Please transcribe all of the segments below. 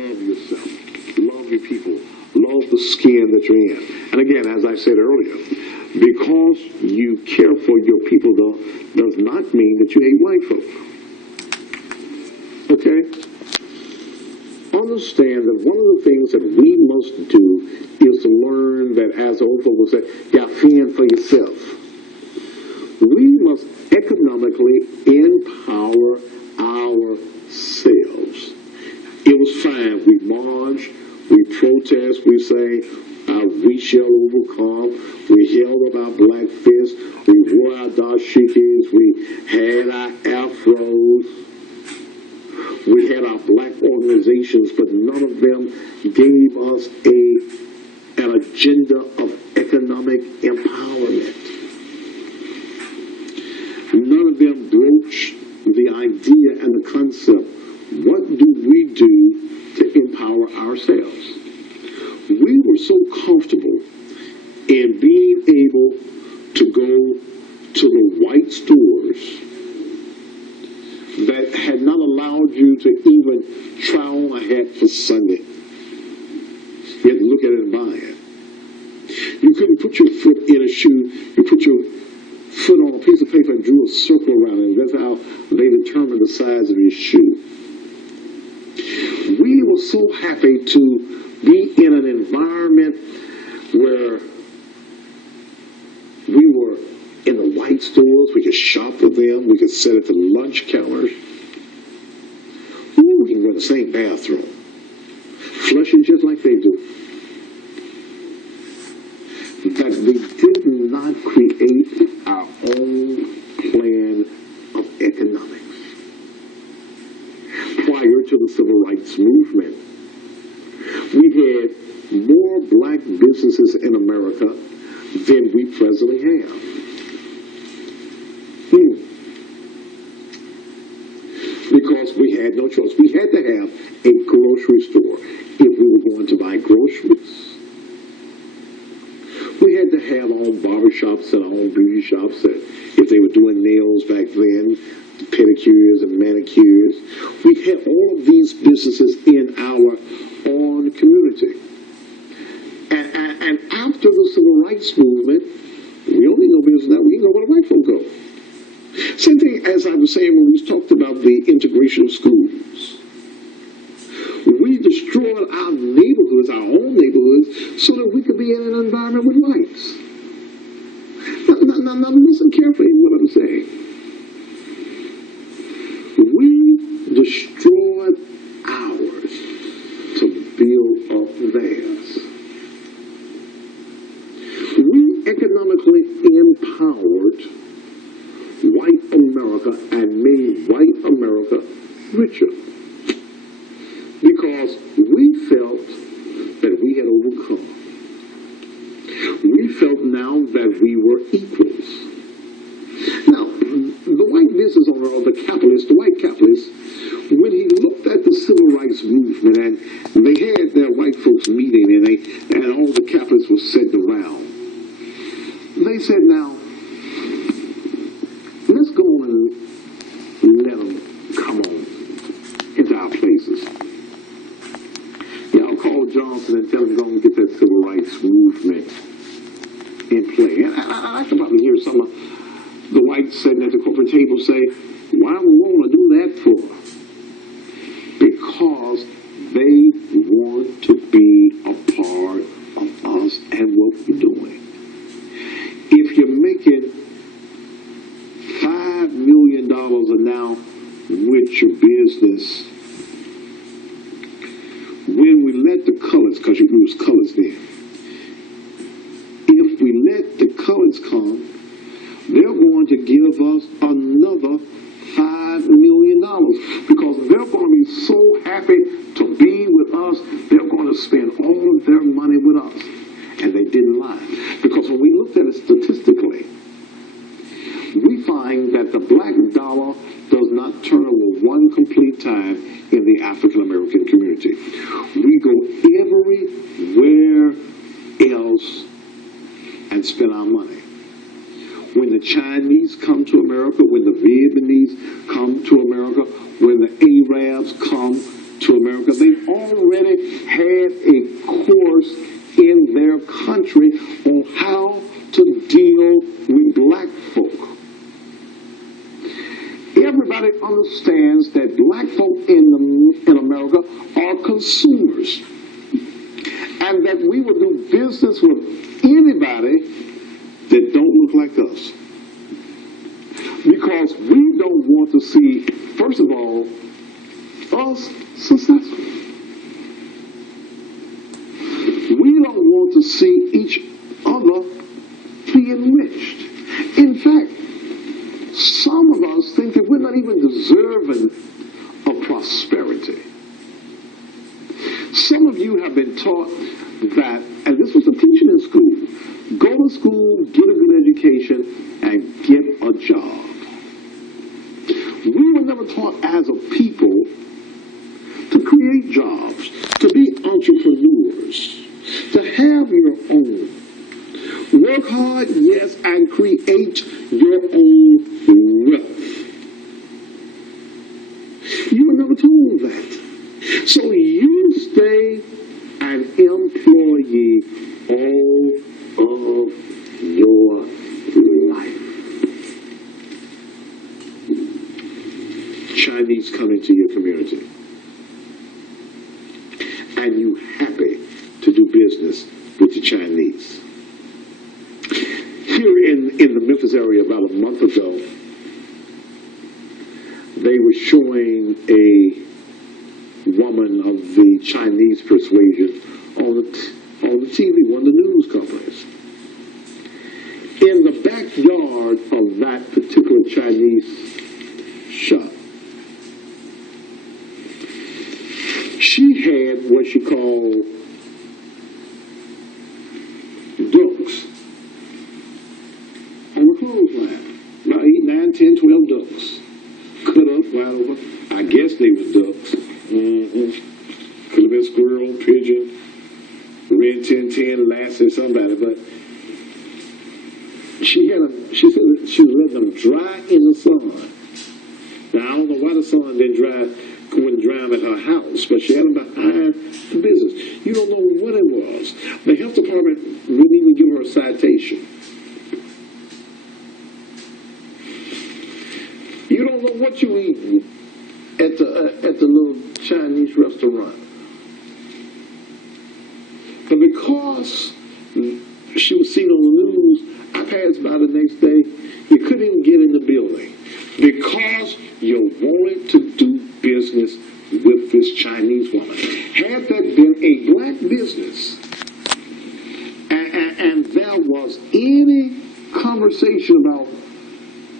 love yourself, love your people, love the skin that you're in. And again, as I said earlier, because you care for your people, though, does not mean that you hate white folk. Okay? Understand that one of the things that we must do is to learn that, as the old folk would say, you fend for yourself. We must economically empower ourselves. It was fine. We march, we protest, we say, we shall overcome. We held up our black fists, we wore our dashikis, we had our afros, we had our black organizations, but none of them gave us an agenda of economic empowerment. None of them broached the idea and the concept. What do we do to empower ourselves? We were so comfortable in being able to go to the white stores that had not allowed you to even try on a hat for Sunday. You had to look at it and buy it. You couldn't put your foot in a shoe. You put your foot on a piece of paper and drew a circle around it. That's how they determined the size of your shoe. We were so happy to be in an environment where we were in the white stores. We could shop with them. We could sit at the lunch counters. Ooh, we can go in the same bathroom. Flushing just like they do. That we did not create our own plan of economics. Prior to the civil rights movement, we had more black businesses in America than we presently have. Because we had no choice. We had to have a grocery store if we were going to buy groceries. We had to have our own barbershops and our own beauty shops. If they were doing nails back then, pedicures and manicures. We had all of these businesses in our own community. And after the civil rights movement, we only know business now. We know where the white folk go. Same thing as I was saying when we talked about the integration of schools. We destroyed our neighborhoods, our own neighborhoods, so that we could be in an environment with whites. Now listen carefully to what I'm saying. We destroyed ours to build up theirs. We economically empowered white America and made white America richer. Because we felt that we had overcome. We felt now that we were equals. Now, the white business owner or the capitalist, the white capitalist, when he looked at the civil rights movement and they had their white folks meeting and all the capitalists were sitting around, they said, now, let's go on and let them come on into our places. Y'all call Johnson and tell him to go and get that civil rights movement in play. And I can probably hear some of the whites sitting at the corporate table say, why do we want to do that for? Because they want to be a part of us and what we're doing. If you're making $5 million now with your business, when we let the colors, because you use colors there, if we let the colors come, they're going to give us another $5 million because they're going to be so happy to be with us, they're going to spend all of their money with us. And they didn't lie. Because when we looked at it statistically, we find that the black dollar does not turn over one complete time in the African American community. We go everywhere else and spend our money. When the Chinese come to America, when the Vietnamese come to America, when the Arabs come to America, they've already are consumers, and that we will do business with anybody that don't look like us. Because we don't want to see, first of all, us successful. We don't want to see each other be enriched. In fact, some of us think that we're not even deserving of prosperity. Some of you have been taught that, and this was the teaching in school, go to school, get a good education, and get a job. We were never taught as a people to create jobs, to be entrepreneurs, to have your own. Work hard, yes, and create your own wealth. You were never told that. So you stay an employee all of your life. Chinese come into your community, and you happy to do business with the Chinese. Here in the Memphis area about a month ago, they were showing a woman of the Chinese persuasion on the TV, one of the news companies. In the backyard of that particular Chinese shop, she had what she called ducks on the clothesline. About 8, 9, 10, 12 ducks. Cut up, wide over. I guess they were ducks. Could have been squirrel, pigeon, red 1010, lassie, somebody, but she said that she let them dry in the sun. Now I don't know why the sun wouldn't dry them at her house, but she had them behind the business. You don't know what it was. The health department wouldn't even give her a citation. You don't know what you eat at the little Chinese restaurant. But because she was seen on the news, I passed by the next day, you couldn't even get in the building. Because you wanted to do business with this Chinese woman. Had that been a black business, and there was any conversation about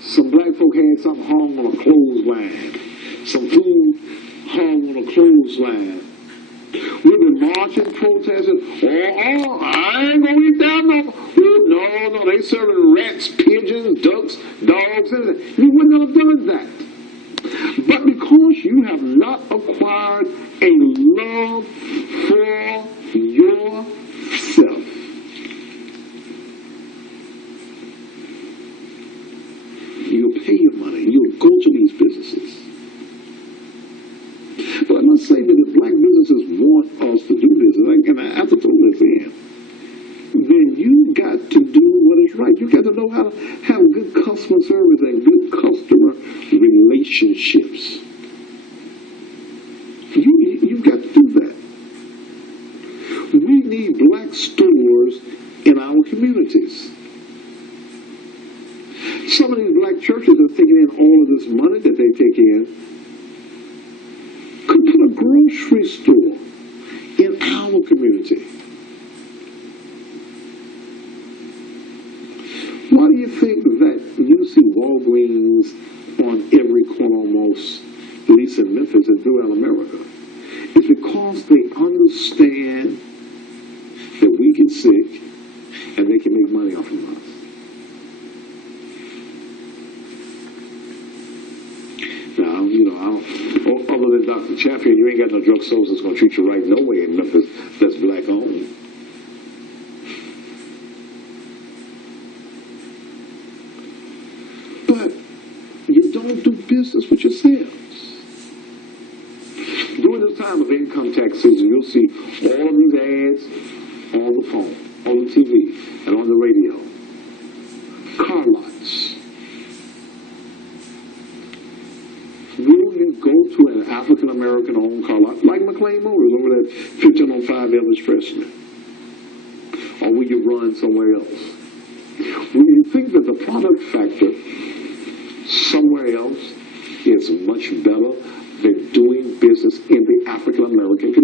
some black folk had something hung on a clothesline, some food hung on a clothesline, we've been marching, protesting, I ain't gonna eat that no, they serving rats, pigeons, ducks, dogs, anything. You wouldn't have done that. But because you have not acquired a love for yourself, you'll pay your money, you'll go to these businesses. But I must say that if black businesses want us to do business, and I have to throw this in, then you got to do what is right. You got to know how to have good customer service and good customer relationships. You've got to do that. We need black stores in our communities. Some of these black churches are taking in all of this money that they take in, could put a grocery store in our community. Why do you think that you see Walgreens on every corner almost, at least in Memphis and throughout America? It's because they understand that we get sick and they can make money off of us. Now, other than Dr. Champion, you ain't got no drug stores that's going to treat you right no way in Memphis that's black owned. But you don't do business with yourselves. During this time of income tax season, you'll see all of these ads on the phone, on the TV, and on the radio. Car lots. Will you go to an African American owned car lot, like McLean Motors over there, 1505 Elvis Presley? Or will you run somewhere else? Will you think that the product factor somewhere else is much better than doing business in the African American community?